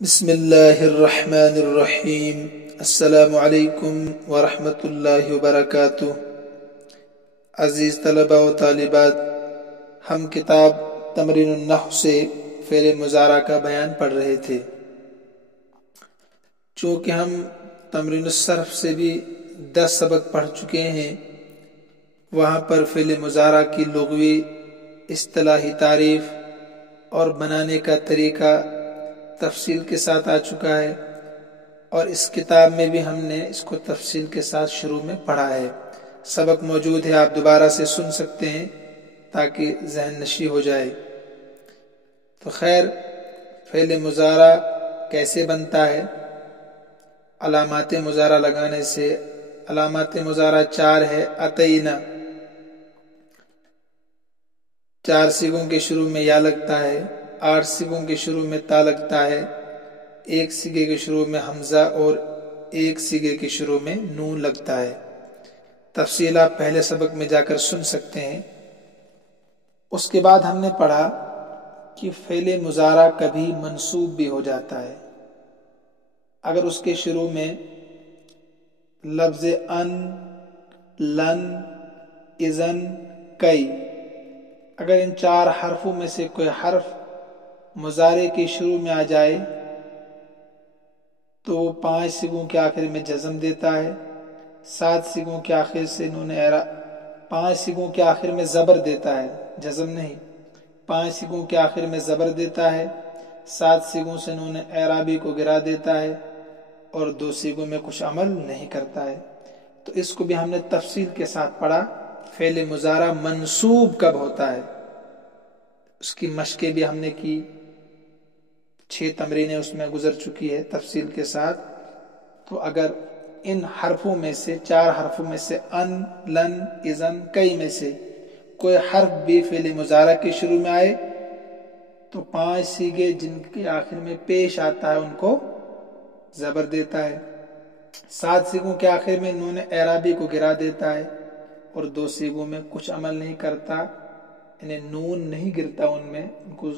بسم اللہ الرحمن الرحیم۔ السلام علیکم ورحمۃ اللہ وبرکاتہ۔ عزیز طلباء و طالبات، ہم کتاب تمرین النحو سے فعل مضارع کا بیان پڑھ رہے تھے۔ چونکہ ہم تمرین الصرف سے بھی 10 سبق پڑھ چکے ہیں، وہاں پر فعل مضارع کی لغوی اصطلاحی تعریف اور بنانے کا طریقہ تفصیل کے ساتھ آ چکا ہے، اور اس کتاب میں بھی ہم نے اس کو تفصیل کے ساتھ شروع میں پڑھا ہے۔ سبق موجود ہے، آپ دوبارہ سے سن سکتے ہیں تاکہ ذہن نشی ہو جائے۔ تو خیر، فعل مضارع کیسے بنتا ہے؟ علامات مضارع لگانے سے۔ علامات مضارع 4 ہے۔ اتینا، 4 صیغوں کے شروع میں یا لگتا ہے، 8 صیغوں کے شروع میں تا لگتا ہے، 1 صیغے کے شروع میں حمزہ اور 1 صیغے کے شروع میں نون لگتا ہے۔ تفصیل آپ پہلے سبق میں جا کر سن سکتے ہیں۔ اس کے بعد ہم نے پڑھا کہ فعل مضارع کبھی منصوب بھی ہو جاتا ہے اگر اس کے شروع میں لفظ ان، لن، اذن، کئی، اگر ان 4 حرفوں میں سے کوئی حرف مضارع کے شروع میں آ جائے تو وہ 5 صیغوں کے آخر میں جزم دیتا ہے، 7 صیغوں کے آخر سے نون اعراب، 5 صیغوں کے آخر میں زبر دیتا ہے، جزم نہیں، 5 صیغوں کے آخر میں زبر دیتا ہے، 7 صیغوں سے نون اعرابی کو گرا دیتا ہے، اور 2 صیغوں میں کچھ عمل نہیں کرتا ہے۔ تو اس کو بھی ہم نے تفصیل کے ساتھ پڑھا۔ فعل مضارع منصوب کب ہوتا ہے، اس کی مشقیں بھی ہم نے کی، 6 تمرینیں اس میں گزر چکی ہے تفصیل کے ساتھ۔ تو اگر ان حرفوں میں سے 4 حرفوں میں سے ان، لن، اذن، کئی میں سے کوئی حرف بھی فعل مضارع کے شروع میں آئے تو 5 صیغے جن کے آخر میں پیش آتا ہے ان کو زبر دیتا ہے، 7 صیغوں کے آخر میں نون اعرابی کو گرا دیتا ہے، اور 2 صیغوں میں کچھ عمل نہیں کرتا، یعنی نون نہیں گرتا ان میں، ان کو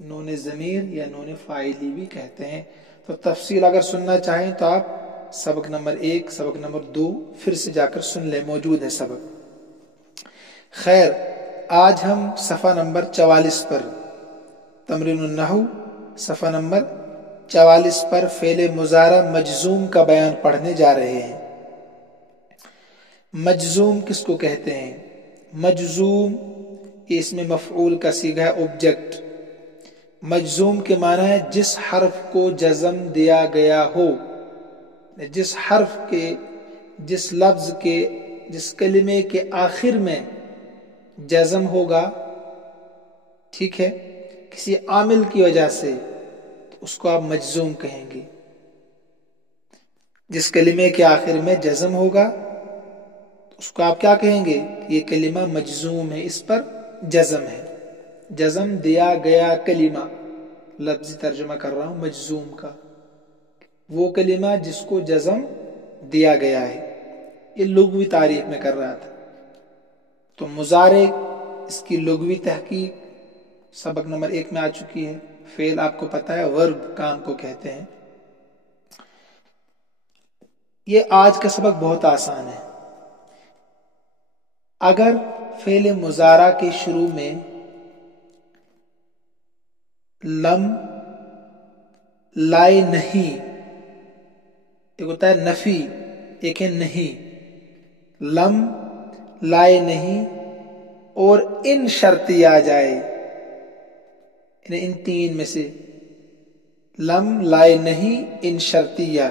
نون ضمیر یا نون فاعلی بھی کہتے ہیں۔ تو تفصیل اگر سننا چاہیں تو آپ سبق نمبر 1، سبق نمبر 2 پھر سے جا کر سن لیں، موجود ہے سبق۔ خیر، آج ہم صفحہ نمبر 44 پر، تمرین النحو صفحہ نمبر 44 پر فعل مضارع مجزوم کا بیان پڑھنے جا رہے ہیں۔ مجزوم کس کو کہتے ہیں؟ مجزوم یہ اس میں مفعول کا صیغہ ہے، آبجیکٹ۔ مجزوم کے معنی ہے جس حرف کو جزم دیا گیا ہو، جس حرف کے، جس لفظ کے، جس کلمے کے آخر میں جزم ہوگا، ٹھیک ہے، کسی عامل کی وجہ سے، تو اس کو آپ مجزوم کہیں گے۔ جس کلمے کے آخر میں جزم ہوگا اس کو آپ کیا کہیں گے؟ یہ کلمہ مجزوم ہے، اس پر جزم ہے، جزم دیا گیا کلمہ، لفظی ترجمہ کر رہا ہوں مجزوم کا، وہ کلمہ جس کو جزم دیا گیا ہے۔ یہ لغوی تعریف میں کر رہا تھا۔ تو مضارع، اس کی لغوی تحقیق سبق نمبر 1 میں آ چکی ہے۔ فعل آپ کو پتہ ہے، ورب کام کو کہتے ہیں۔ یہ آج کا سبق بہت آسان ہے۔ اگر فعل مضارع کے شروع میں لم لائے نہیں، ایک ہوتا ہے نفی، ایک ہے نہیں، لم لائے نہیں اور ان شرطی آ جائے، یعنی ان 3 میں سے لم لائے نہیں، ان شرطیہ،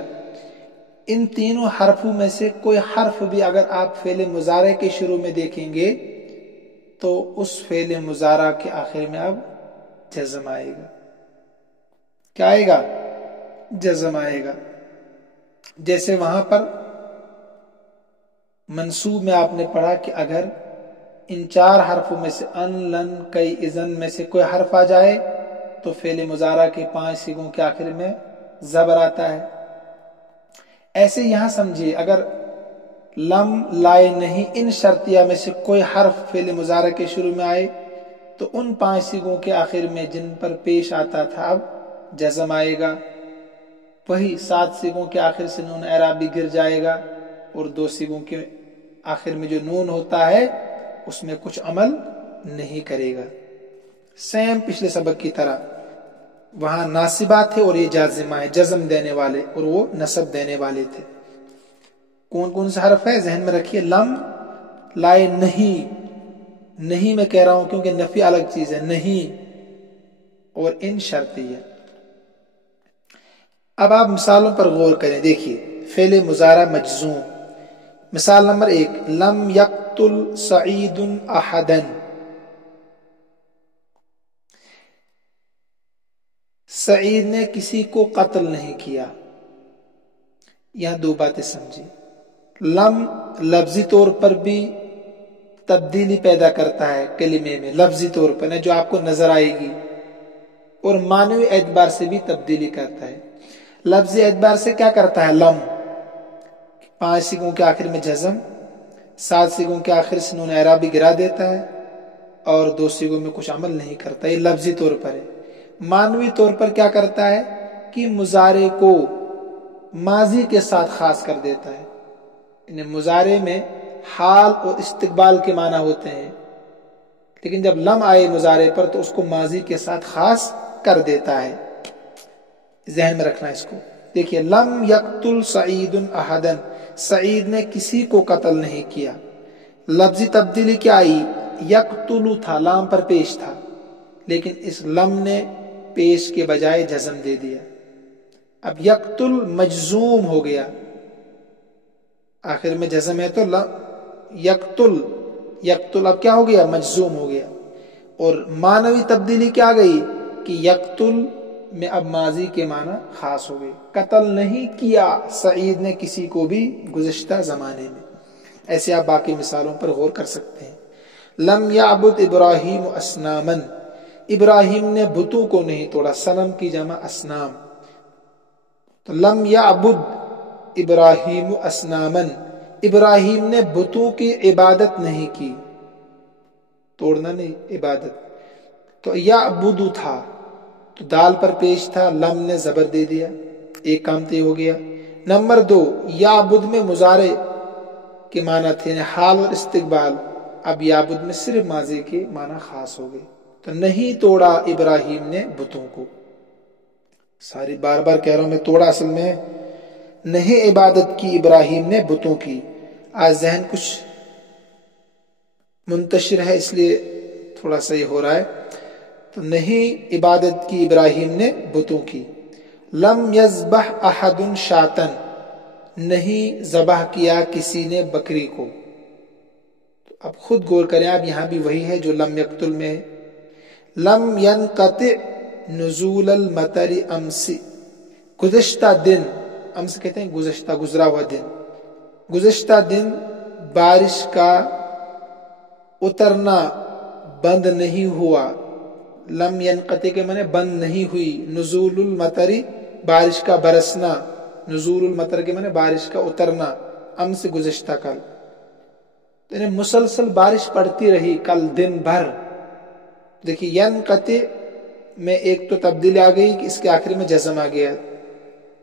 ان تینوں حرفوں میں سے کوئی حرف بھی اگر آپ فعل مضارع کے شروع میں دیکھیں گے تو اس فعل مضارع کے آخر میں اب جزم آئے گا۔ کیا آئے گا؟ جزم آئے گا۔ جیسے وہاں پر منصوب میں آپ نے پڑھا کہ اگر ان 4 حرفوں میں سے ان، لن، کئی، اذن میں سے کوئی حرف آ جائے تو فعل مضارع کے 5 صیغوں کے آخر میں زبر آتا ہے۔ ایسے یہاں سمجھیے، اگر لم لائے نہیں ان شرطیہ میں سے کوئی حرف فعل مضارع کے شروع میں آئے تو ان 5 صیغوں کے آخر میں جن پر پیش آتا تھا اب جزم آئے گا، وہی 7 سیغوں کے آخر سے نون اعرابی گر جائے گا، اور 2 سیغوں کے آخر میں جو نون ہوتا ہے اس میں کچھ عمل نہیں کرے گا۔ سیم پچھلے سبق کی طرح وہاں ناصبہ تھے اور یہ جازمہ ہے، جزم دینے والے، اور وہ نصب دینے والے تھے۔ کون کون سے حرف ہے ذہن میں رکھیے؟ لم، لائے نہیں، نہیں میں کہہ رہا ہوں کیونکہ نفی الگ چیز ہے، نہیں، اور ان شرطی ہے۔ اب آپ مثالوں پر غور کریں، دیکھیے فعل مضارع مجزوم، مثال نمبر 1، لم یقتل سعید احدا، سعید نے کسی کو قتل نہیں کیا۔ یہاں 2 باتیں سمجھیں، لم لفظی طور پر بھی تبدیلی پیدا کرتا ہے کلمے میں، لفظی طور پر جو آپ کو نظر آئے گی، اور معنوی اعتبار سے بھی تبدیلی کرتا ہے۔ لفظی اعتبار سے کیا کرتا ہے؟ لم 5 سیغوں کے آخر میں جزم، 7 سیغوں کے آخر سے نون اعرابی گرا دیتا ہے، اور 2 سیغوں میں کچھ عمل نہیں کرتا۔ یہ لفظی طور پر ہے۔ معنوی طور پر کیا کرتا ہے کہ مضارع کو ماضی کے ساتھ خاص کر دیتا ہے، یعنی مضارع میں حال اور استقبال کے معنی ہوتے ہیں، لیکن جب لم آئے مضارع پر تو اس کو ماضی کے ساتھ خاص کر دیتا ہے۔ ذہن میں رکھنا اس کو۔ دیکھیے لم یقتل سعید احدا، سعید نے کسی کو قتل نہیں کیا۔ لفظی تبدیلی کیا آئی؟ یقتل تھا، لام پر پیش تھا، لیکن اس لم نے پیش کے بجائے جزم دے دیا۔ اب یقتل مجزوم ہو گیا، آخر میں جزم ہے تو یقتل، یقتل اب کیا ہو گیا؟ مجزوم ہو گیا۔ اور معنوی تبدیلی کیا گئی کہ یقتل میں اب ماضی کے معنی خاص ہو گئے، قتل نہیں کیا سعید نے کسی کو بھی گزشتہ زمانے میں۔ ایسے آپ باقی مثالوں پر غور کر سکتے ہیں۔ لم یعبد ابراہیم اصناما، ابراہیم نے بتوں کو نہیں توڑا، صنم کی جمع اصنام، تو لم یعبد ابراہیم اصناما، ابراہیم نے بتوں کی عبادت نہیں کی، توڑنا نہیں، عبادت۔ تو یعبد تھا تو دال پر پیش تھا، لم نے زبر دے دیا، ایک کام طے ہو گیا۔ نمبر 2، یعبد میں مضارع کے معنی تھے حال اور استقبال، اب یعبد میں صرف ماضی کے معنی خاص ہو گئے۔ تو نہیں توڑا ابراہیم نے بتوں کو، ساری بار بار کہہ رہا ہوں میں، توڑا اصل میں نہیں عبادت کی ابراہیم نے بتوں کی۔ آج ذہن کچھ منتشر ہے اس لیے تھوڑا سا یہ ہو رہا ہے، تو نہیں عبادت کی ابراہیم نے بتوں کی۔ لم یذبح احد شاطا، نہیں ذبح کیا کسی نے بکری کو۔ اب خود غور کریں آپ، یہاں بھی وہی ہے جو لم یقتل میں ہے۔ لم ینقطع نزول المطر امس، گزشتہ دن، امس کہتے ہیں گزشتہ، گزرا ہوا دن، گزشتہ دن بارش کا اترنا بند نہیں ہوا۔ لم ینقطع کے معنی بند نہیں ہوئی، نزول المطر بارش کا برسنا، نزول المطر کے معنی بارش کا اترنا، امس گزشتہ کل، یعنی مسلسل بارش پڑتی رہی کل دن بھر۔ دیکھیے ینقطع میں ایک تو تبدیلی آ گئی کہ اس کے آخر میں جزم آ گیا،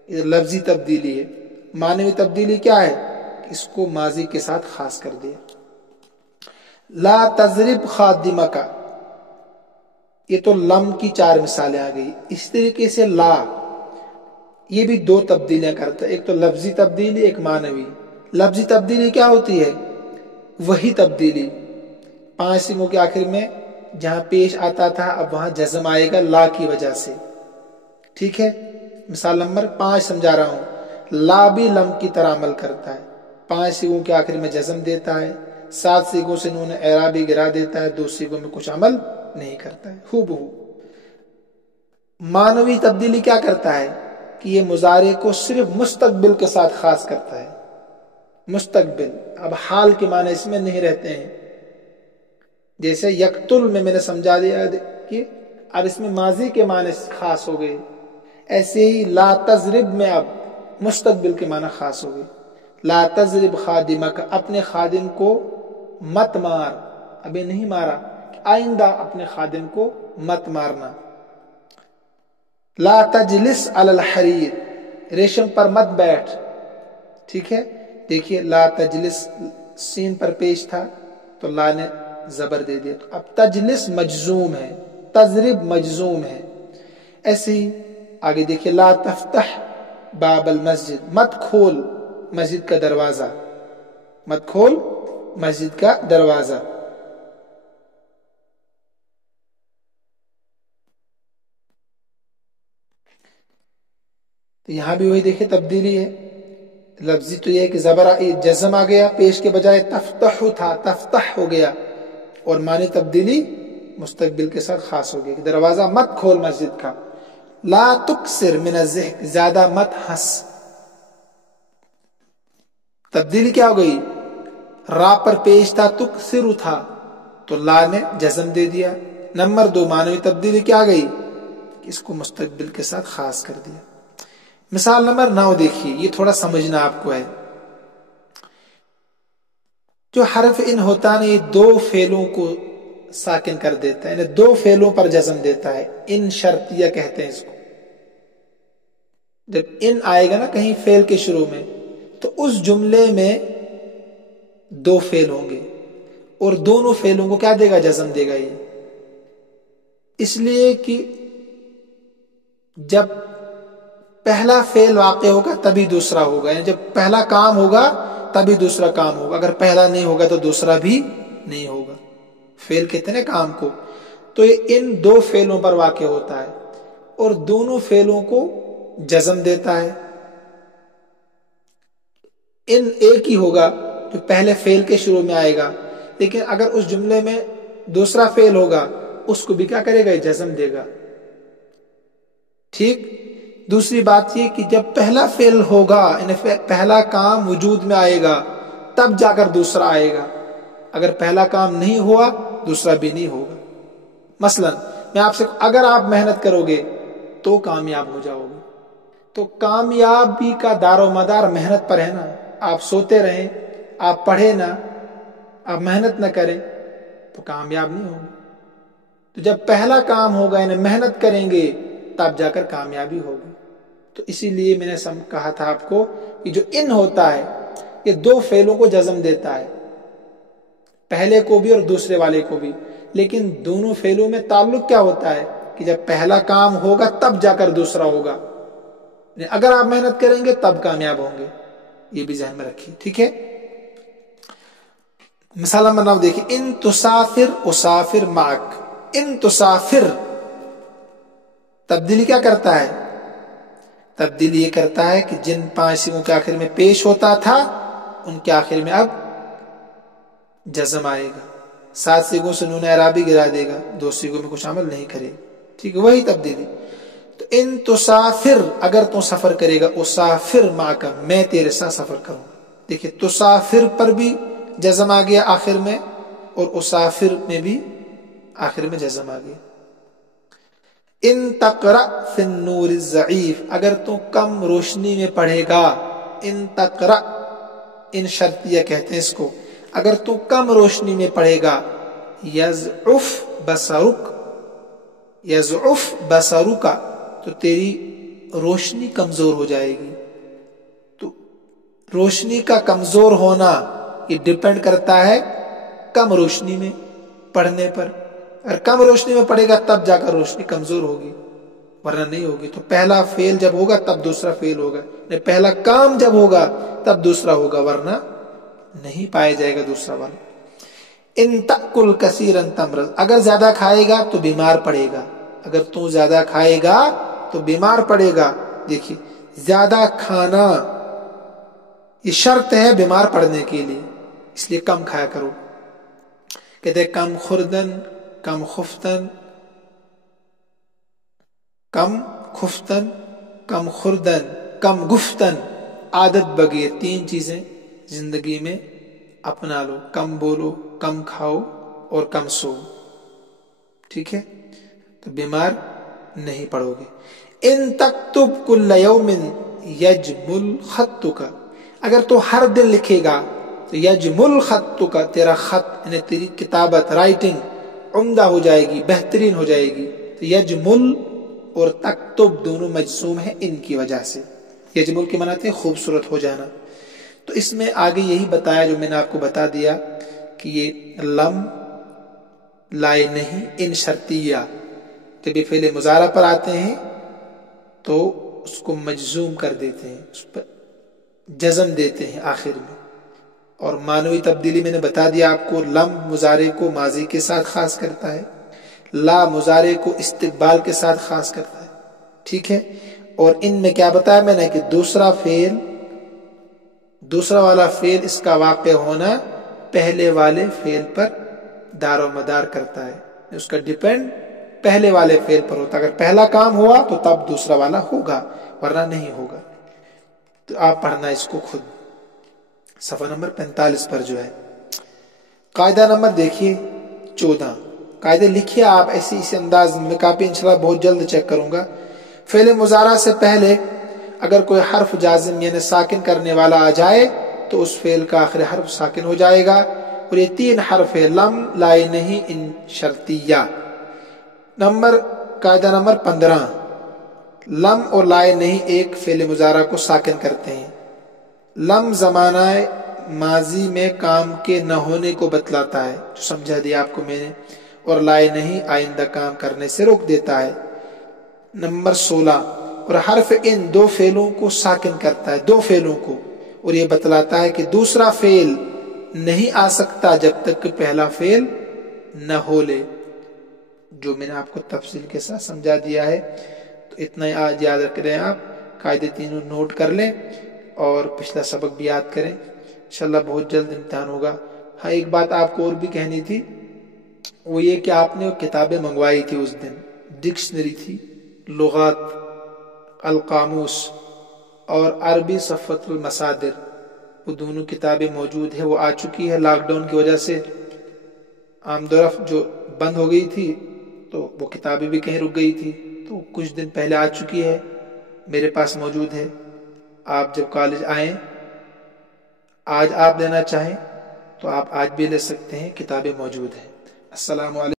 یہ لفظی تبدیلی ہے۔ معنوی تبدیلی کیا ہے کہ اس کو ماضی کے ساتھ خاص کر دیا۔ لا تضرب خادمک، یہ تو لم کی 4 مثالیں آ گئی۔ اس طریقے سے لا، یہ بھی 2 تبدیلیاں کرتا ہے، ایک تو لفظی تبدیلی، ایک معنوی۔ لفظی تبدیلی کیا ہوتی ہے؟ وہی تبدیلی 5 سیغوں کے آخر میں جہاں پیش آتا تھا اب وہاں جزم آئے گا لا کی وجہ سے، ٹھیک ہے۔ مثال نمبر 5 سمجھا رہا ہوں، لا بھی لم کی طرح عمل کرتا ہے، 5 سیغوں کے آخر میں جزم دیتا ہے، 7 سیغوں سے نون اعرابی گرا دیتا ہے، 2 سیغوں میں کچھ عمل نہیں کرتا ہے، ہو بہو۔ معنوی تبدیلی کیا کرتا ہے کہ یہ مضارع کو صرف مستقبل کے ساتھ خاص کرتا ہے، مستقبل، اب حال کے معنی اس میں نہیں رہتے ہیں۔ جیسے یقتل میں نے سمجھا دیا کہ اب اس میں ماضی کے معنی خاص ہو گئے، ایسے ہی لا تضرب میں اب مستقبل کے معنی خاص ہو گئے۔ لا تضرب خادمک، اپنے خادم کو مت مار، ابھی نہیں مارا، آئندہ اپنے خادم کو مت مارنا۔ لا تجلس علی الحریر، ریشم پر مت بیٹھ. ٹھیک ہے, دیکھیے لا تجلس سین پر پیش تھا تو لا نے زبر دے دیا. تو اب تجلس مجزوم ہے, تضرب مجزوم ہے. ایسے ہی آگے دیکھیے لا تفتح باب المسجد, مت کھول مسجد کا دروازہ, مت کھول مسجد کا دروازہ. تو یہاں بھی وہی دیکھیں تبدیلی ہے. لفظی تو یہ ہے کہ زبر جزم آ گیا, پیش کے بجائے تفتح تھا تفتح ہو گیا, اور معنی تبدیلی مستقبل کے ساتھ خاص ہو گیا کہ دروازہ مت کھول مسجد کا. لا تکثر من الضحک, زیادہ مت ہنس. تبدیلی کیا ہو گئی, را پر پیش تھا تکثر تھا تو لا نے جزم دے دیا. نمبر 2 معنوی تبدیلی کیا گئی, اس کو مستقبل کے ساتھ خاص کر دیا. مثال نمبر 9 دیکھیے, یہ تھوڑا سمجھنا آپ کو ہے. جو حرف ان ہوتا ہے نا, یہ 2 فعلوں کو ساکن کر دیتا ہے, یعنی 2 فعلوں پر جزم دیتا ہے. ان شرطیہ کہتے ہیں اس کو. جب ان آئے گا نا کہیں فعل کے شروع میں, تو اس جملے میں 2 فعل ہوں گے, اور دونوں فعلوں کو کیا دے گا, جزم دے گا. یہ اس لیے کہ جب پہلا فعل واقع ہوگا تبھی دوسرا ہوگا, یعنی جب پہلا کام ہوگا تبھی دوسرا کام ہوگا. اگر پہلا نہیں ہوگا تو دوسرا بھی نہیں ہوگا. فعل کہتے ہیں کام کو. تو یہ ان 2 فعلوں پر واقع ہوتا ہے, اور دونوں فعلوں کو جزم دیتا ہے. ان ایک ہی ہوگا جو پہلے فعل کے شروع میں آئے گا, لیکن اگر اس جملے میں دوسرا فعل ہوگا اس کو بھی کیا کرے گا, جزم دے گا. ٹھیک. دوسری بات یہ کہ جب پہلا فعل ہوگا, یعنی پہلا کام وجود میں آئے گا, تب جا کر دوسرا آئے گا. اگر پہلا کام نہیں ہوا دوسرا بھی نہیں ہوگا. مثلا میں آپ سے, اگر آپ محنت کرو گے تو کامیاب ہو جاؤ گے. تو کامیابی کا دار و مدار محنت پر ہے نا. آپ سوتے رہیں, آپ پڑھیں نہ, آپ محنت نہ کریں تو کامیاب نہیں ہوگے. تو جب پہلا کام ہوگا یعنی محنت کریں گے تب جا کر کامیابی ہوگی. تو اسی لیے میں نے کہا تھا آپ کو کہ جو ان ہوتا ہے یہ 2 فعلوں کو جزم دیتا ہے, پہلے کو بھی اور دوسرے والے کو بھی. لیکن دونوں فعلوں میں تعلق کیا ہوتا ہے کہ جب پہلا کام ہوگا تب جا کر دوسرا ہوگا. اگر آپ محنت کریں گے تب کامیاب ہوں گے, یہ بھی ذہن میں رکھیے. ٹھیک ہے. مثال نمبر 9 دیکھیں, ان تسافر اسافر معک. ان تسافر تبدیلی کیا کرتا ہے, تبدیلی یہ کرتا ہے کہ جن 5 سیغوں کے آخر میں پیش ہوتا تھا ان کے آخر میں اب جزم آئے گا. 7 سیغوں سے نون اعرابی گرا دے گا, 2 سیغوں میں کچھ عمل نہیں کرے. ٹھیک ہے, وہی تبدیلی. تو ان تسافر, اگر تو سفر کرے گا, اسافر معک, میں تیرے ساتھ سفر کروں گا. دیکھیں تسافر پر بھی جزم آ گیا آخر میں, اور اسافر میں بھی آخر میں جزم آ گیا. ان تقرأ فی النور الضعیف, اگر تو کم روشنی میں پڑھے گا. ان تقرأ, ان شرطیہ کہتے ہیں اس کو, اگر تو کم روشنی میں پڑھے گا. یضعف بصرک, یضعف بصرک, تو تیری روشنی کمزور ہو جائے گی. تو روشنی کا کمزور ہونا یہ ڈیپینڈ کرتا ہے کم روشنی میں پڑھنے پر. اگر کم روشنی میں پڑھے گا تب جا کر روشنی کمزور ہوگی, ورنہ نہیں ہوگی. تو پہلا فعل جب ہوگا تب دوسرا فعل ہوگا, پہلا کام جب ہوگا تب دوسرا ہوگا, ورنہ نہیں پایا جائے گا دوسرا والا. ان تأکل کثیرا تمرض, اگر زیادہ کھائے گا تو بیمار پڑے گا. اگر تو زیادہ کھائے گا تو بیمار پڑے گا. دیکھیے زیادہ کھانا یہ شرط ہے بیمار پڑنے کے لیے, اس لیے کم کھایا کرو. کہتے ہیں کم خوردن, کم خفتن, کم خفتن, کم خوردن, کم گفتن, عادت بغیر. 3 چیزیں زندگی میں اپنا لو, کم بولو, کم کھاؤ اور کم سو. ٹھیک ہے, تو بیمار نہیں پڑو گے. ان تکتب کل یوم یجمل خطک, اگر تو ہر دن لکھے گا تو یجمل خطک, تیرا خط یعنی تیری کتابت رائٹنگ عمدہ ہو جائے گی, بہترین ہو جائے گی. تو یجمل اور تکتب دونوں مجزوم ہیں ان کی وجہ سے. یجمل کے مناتے ہیں خوبصورت ہو جانا. تو اس میں آگے یہی بتایا جو میں نے آپ کو بتا دیا کہ یہ لم لائے نہیں ان شرطیہ جب یہ فعل مضارع پر آتے ہیں تو اس کو مجزوم کر دیتے ہیں, اس پر جزم دیتے ہیں آخر میں. اور معنوی تبدیلی میں نے بتا دیا آپ کو, لم مضارع کو ماضی کے ساتھ خاص کرتا ہے, لا مضارع کو استقبال کے ساتھ خاص کرتا ہے. ٹھیک ہے. اور ان میں کیا بتایا میں نے کہ دوسرا والا فعل اس کا واقع ہونا پہلے والے فعل پر دار و مدار کرتا ہے, اس کا ڈیپینڈ پہلے والے فعل پر ہوتا ہے. اگر پہلا کام ہوا تو تب دوسرا والا ہوگا, ورنہ نہیں ہوگا. تو آپ پڑھنا اس کو خود صفحہ نمبر 45 پر جو ہے. قاعدہ نمبر دیکھیے 14. قاعدے لکھیے آپ ایسے اسی انداز میں, کاپی انشاءاللہ بہت جلد چیک کروں گا. فعل مضارع سے پہلے اگر کوئی حرف جازم یعنی ساکن کرنے والا آ جائے تو اس فعل کا آخری حرف ساکن ہو جائے گا. اور یہ 3 حرف ہے, لم لائے نہیں ان شرطیہ. قاعدہ نمبر 15. لم اور لائے نہیں ایک فعل مضارع کو ساکن کرتے ہیں. لم زمانہ ماضی میں کام کے نہ ہونے کو بتلاتا ہے, جو سمجھا دیا آپ کو میں نے, اور لائے نہیں آئندہ کام کرنے سے روک دیتا ہے. نمبر 16. اور حرف ان 2 فعلوں کو ساکن کرتا ہے, 2 فعلوں کو, اور یہ بتلاتا ہے کہ دوسرا فعل نہیں آ سکتا جب تک کہ پہلا فعل نہ ہو لے, جو میں نے آپ کو تفصیل کے ساتھ سمجھا دیا ہے. تو اتنا ہی آج یاد رکھ رہے ہیں آپ, قاعدے تینوں نوٹ کر لیں اور پچھلا سبق بھی یاد کریں. انشاءاللہ بہت جلد امتحان ہوگا. ہاں ایک بات آپ کو اور بھی کہنی تھی, وہ یہ کہ آپ نے کتابیں منگوائی تھی اس دن, ڈکشنری تھی, لغات, القاموس اور عربی صفحۃ المصادر, وہ دونوں کتابیں موجود ہیں. وہ آ چکی ہے, لاک ڈاؤن کی وجہ سے آمد و رفت جو بند ہو گئی تھی تو وہ کتابیں بھی کہیں رک گئی تھی, تو کچھ دن پہلے آ چکی ہے, میرے پاس موجود ہے. آپ جب کالج آئیں, آج آپ لینا چاہیں تو آپ آج بھی لے سکتے ہیں, کتابیں موجود ہیں. السلام علیکم.